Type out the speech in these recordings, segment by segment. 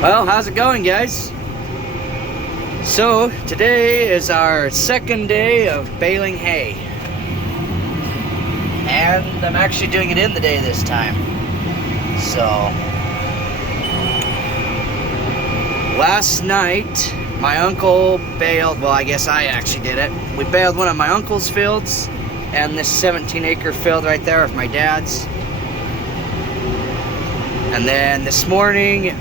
Well, how's it going, guys? So, today is our second day of baling hay. And I'm actually doing it in the day this time. So, last night, my uncle baled, well, I guess I actually did it. We baled one of my uncle's fields, and this 17-acre field right there of my dad's. And then this morning,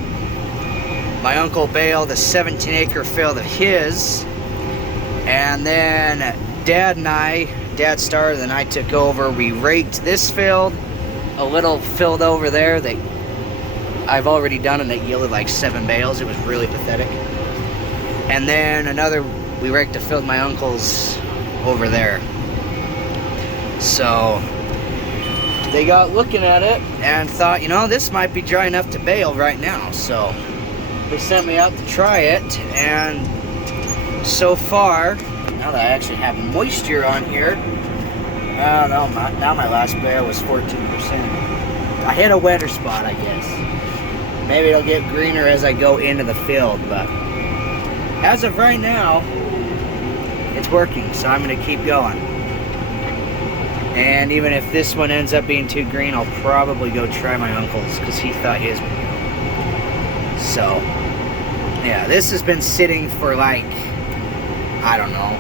my uncle baled a 17-acre field of his, and then Dad started and I took over. We raked this field, a little field over there that I've already done, and it yielded like 7 bales. It was really pathetic. And then we raked a field my uncle's over there. So they got looking at it and thought, this might be dry enough to bale right now. So they sent me out to try it, and so far, now that I actually have moisture on here, now my last bale was 14%. I hit a wetter spot, I guess. Maybe it'll get greener as I go into the field, but as of right now, it's working, so I'm going to keep going. And even if this one ends up being too green, I'll probably go try my uncle's, because he thought his would go. So, yeah, this has been sitting for like, I don't know,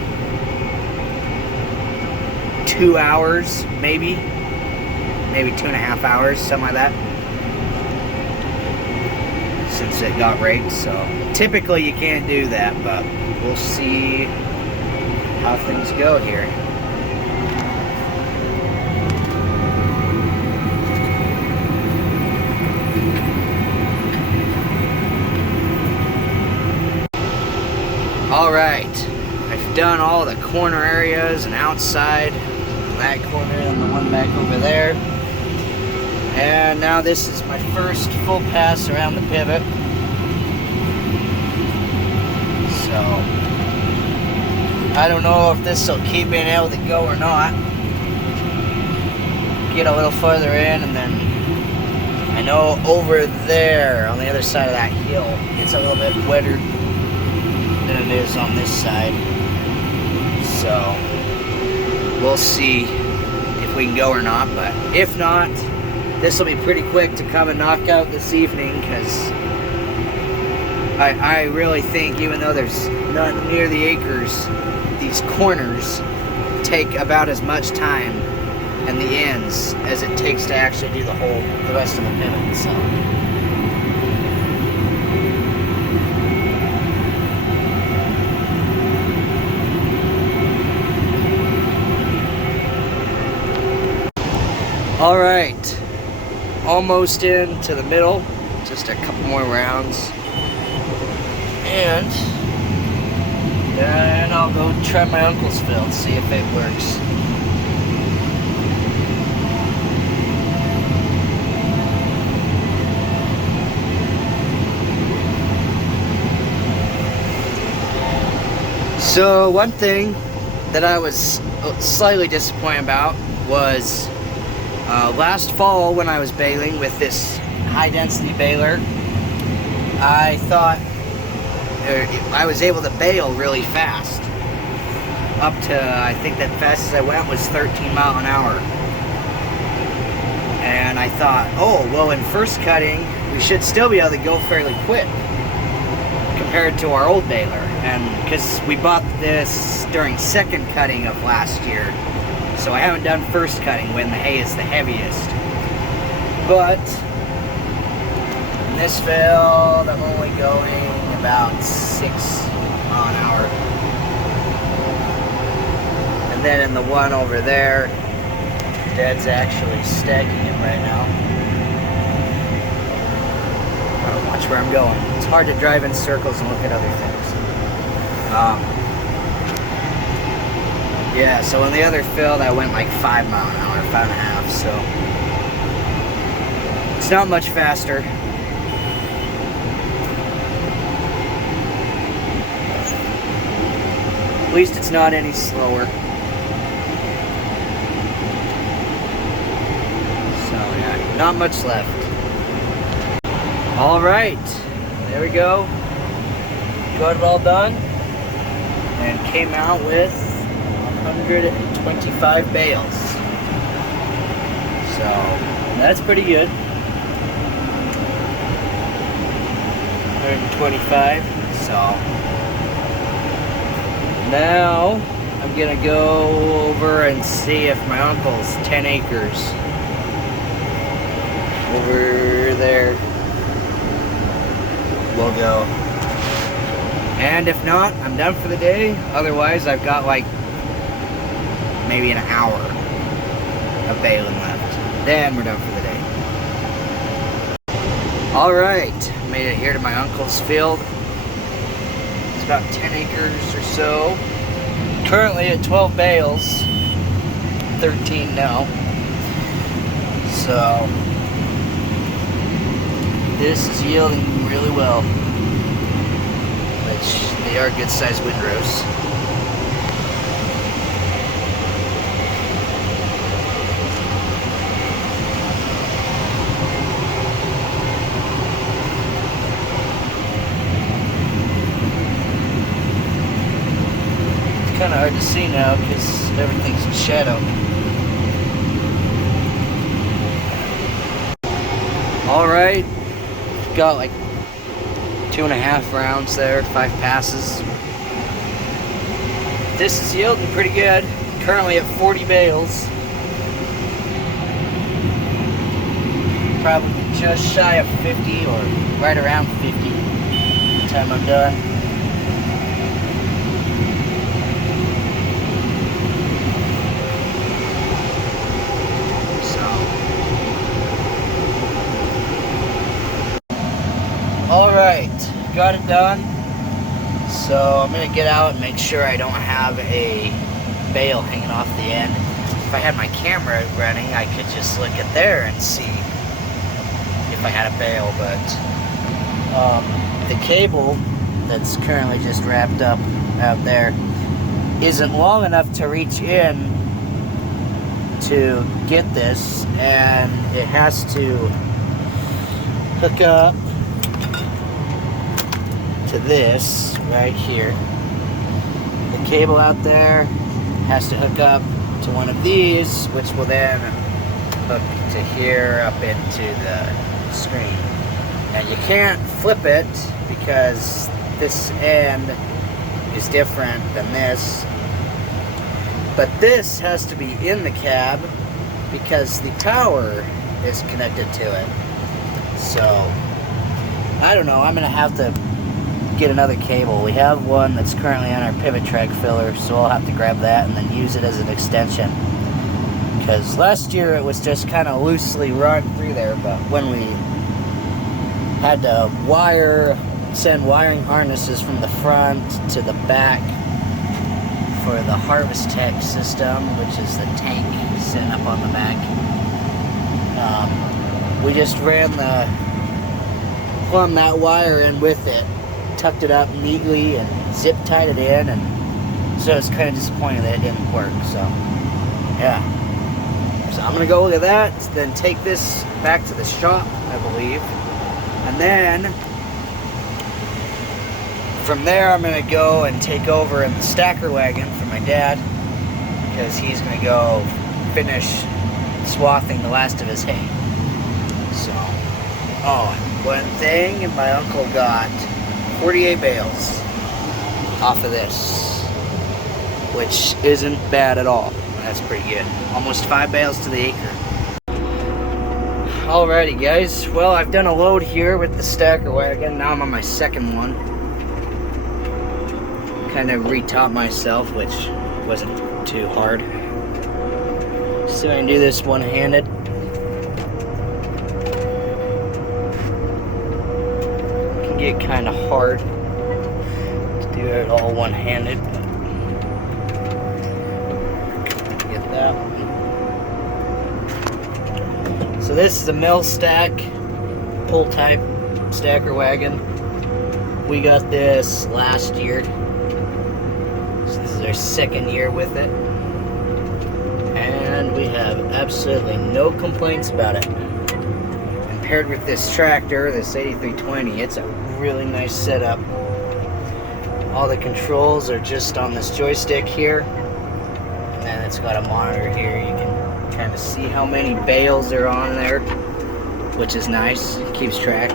2 hours, maybe 2.5 hours, something like that, since it got raked. So typically you can't do that, but we'll see how things go here. Alright, I've done all the corner areas and outside, that corner and the one back over there. And now this is my first full pass around the pivot. So, I don't know if this will keep being able to go or not. Get a little further in, and then I know over there on the other side of that hill, it's a little bit wetter than it is on this side. So we'll see if we can go or not, but if not, this will be pretty quick to come and knock out this evening, because I really think, even though there's not near the acres, these corners take about as much time and the ends as it takes to actually do the rest of the pivot. So alright, almost into the middle, just a couple more rounds, and then I'll go try my uncle's field, see if it works. So one thing that I was slightly disappointed about was last fall, when I was baling with this high-density baler, I thought I was able to bale really fast. Up to, I think that fastest I went was 13 miles an hour. And I thought, oh, well, in first cutting, we should still be able to go fairly quick compared to our old baler. And because we bought this during second cutting of last year, so I haven't done first cutting when the hay is the heaviest. But in this field, I'm only going about 6 miles an hour. And then in the one over there, Dad's actually stacking it right now. Watch where I'm going. It's hard to drive in circles and look at other things. Yeah, so in the other field I went like 5 miles an hour, 5.5, so it's not much faster. At least it's not any slower. So yeah, not much left. All right, there we go. Got it all done and came out with 125 bales. So that's pretty good. 125. So now I'm gonna go over and see if my uncle's 10 acres over there will go. And if not, I'm done for the day. Otherwise, I've got like maybe an hour of baling left. Then we're done for the day. Alright, made it here to my uncle's field. It's about 10 acres or so. Currently at 12 bales, 13 now. So this is yielding really well, which they are good sized windrows. Kind of hard to see now because everything's in shadow. Alright, got like 2.5 rounds there, 5 passes. This is yielding pretty good. Currently at 40 bales. Probably just shy of 50 or right around 50 by the time I'm done. Alright, got it done. So I'm going to get out and make sure I don't have a bale hanging off the end. If I had my camera running, I could just look at there and see if I had a bale, but the cable that's currently just wrapped up out there isn't long enough to reach in to get this, and it has to hook up to this right here. The cable out there has to hook up to one of these, which will then hook to here up into the screen. And you can't flip it because this end is different than this. But this has to be in the cab because the power is connected to it. So I don't know, I'm gonna have to get another cable. We have one that's currently on our pivot track filler, so I'll have to grab that and then use it as an extension. Because last year it was just kind of loosely run through there, but when we had to send wiring harnesses from the front to the back for the Harvest Tech system, which is the tank sitting up on the back, we just plumbed that wire in with it, tucked it up neatly and zip tied it in, and so it's kind of disappointing that it didn't work. So yeah, so I'm gonna go look at that, then take this back to the shop, I believe, and then from there I'm gonna go and take over in the stacker wagon for my dad, because he's gonna go finish swathing the last of his hay. So, one thing, my uncle got 48 bales off of this, which isn't bad at all. That's pretty good. Almost 5 bales to the acre. Alrighty guys, well, I've done a load here with the stacker wagon. Now I'm on my second one. Kind of retaught myself, which wasn't too hard. So I can do this one-handed. Get kind of hard to do it all one-handed. Get that one. So this is a mill stack, pull type stacker wagon. We got this last year, so this is our second year with it, and we have absolutely no complaints about it. paired with this tractor, this 8320, it's a really nice setup. All the controls are just on this joystick here, and then it's got a monitor here. You can kind of see how many bales are on there, which is nice. It keeps track.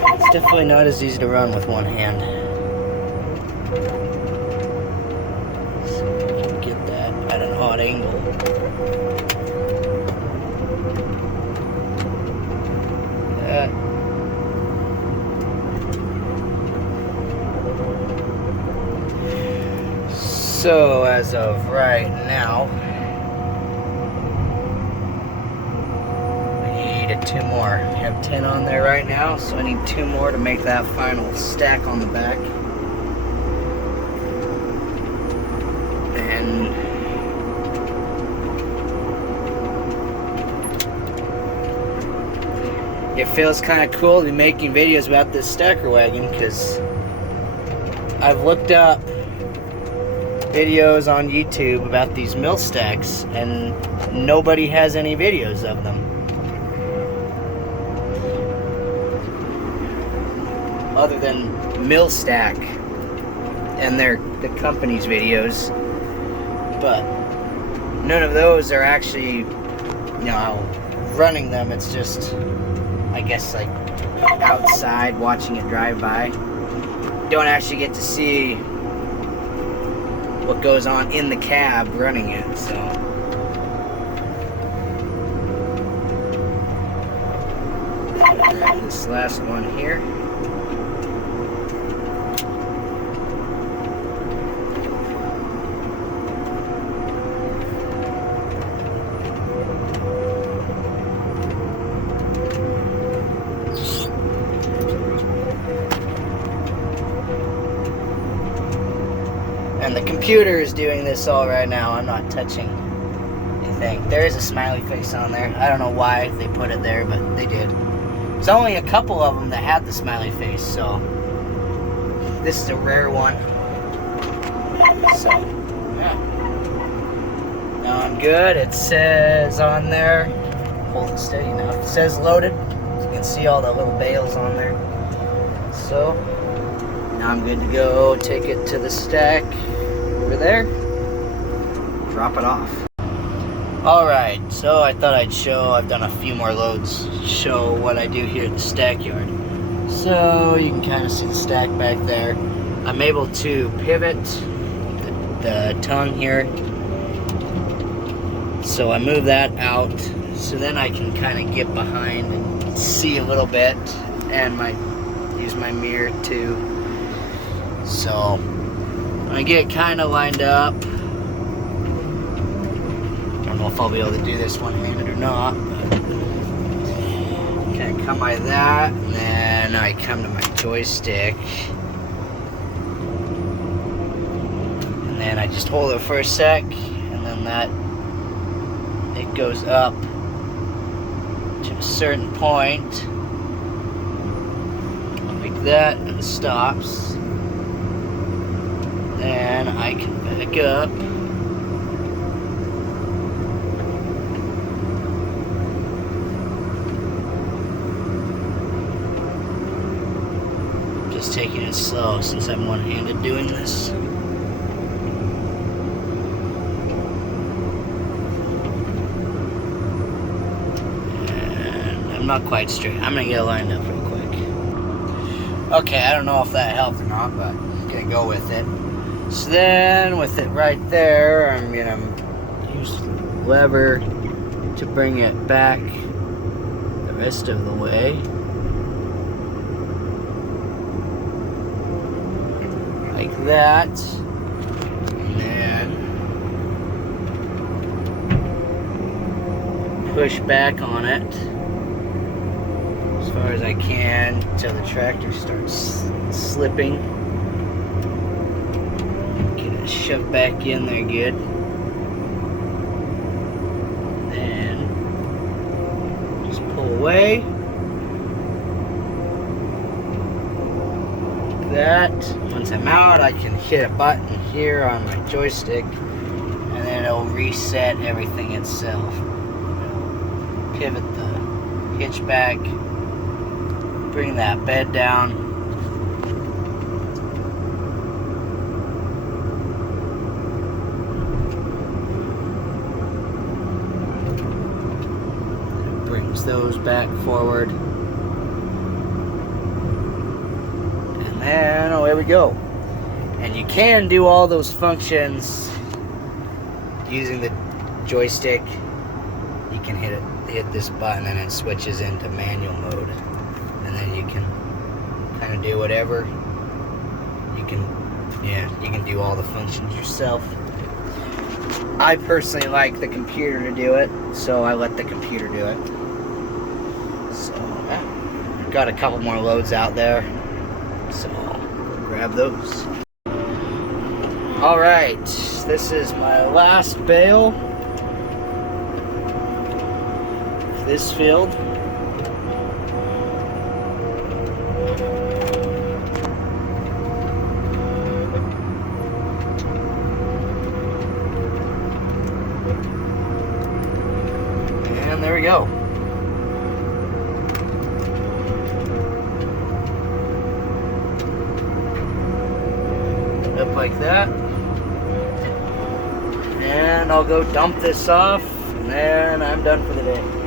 But it's definitely not as easy to run with one hand. So you can get that at an odd angle. So as of right now, I need 2 more. I have 10 on there right now, so I need 2 more to make that final stack on the back. And it feels kind of cool to be making videos about this stacker wagon, because I've looked up videos on YouTube about these mill stacks and nobody has any videos of them other than Mill Stack and the company's videos, but none of those are actually, you know, running them. It's just, I guess, like outside watching it drive by. Don't actually get to see what goes on in the cab running it. So grab this last one here. And the computer is doing this all right now. I'm not touching anything. There is a smiley face on there. I don't know why they put it there, but they did. There's only a couple of them that had the smiley face, so this is a rare one. So, yeah. Now I'm good. It says on there, hold it steady now. It says loaded. You can see all the little bales on there. So, now I'm good to go. Take it to the stack over there. Drop it off. Alright, so I thought I'd show, I've done a few more loads, show what I do here at the stack yard. So you can kind of see the stack back there. I'm able to pivot the tongue here. So I move that out, so then I can kind of get behind and see a little bit, and use my mirror too. So I get kind of lined up. I don't know if I'll be able to do this one-handed or not, but kind of come by that, and then I come to my joystick, and then I just hold it for a sec, and then it goes up to a certain point like that, and it stops. Then I can back up. Just taking it slow since I'm one-handed doing this. And I'm not quite straight. I'm gonna get it lined up real quick. Okay, I don't know if that helped or not, but I'm gonna go with it. So then, with it right there, I'm gonna use the lever to bring it back the rest of the way. Like that. And then push back on it as far as I can until the tractor starts slipping. Shove back in there good. Then just pull away. Like that. Once I'm out, I can hit a button here on my joystick, and then then it'll reset everything itself. It'll pivot the hitch back, bring that bed down. It brings those back forward. And then, oh, there we go. And you can do all those functions using the joystick. You can hit this button and it switches into manual mode. And then you can kind of do whatever. You can do all the functions yourself. I personally like the computer to do it, so I let the computer do it. So, I've got a couple more loads out there, so I'll grab those. Alright, this is my last bale for this field. And there we go. Up like that. And I'll go dump this off, and then I'm done for the day.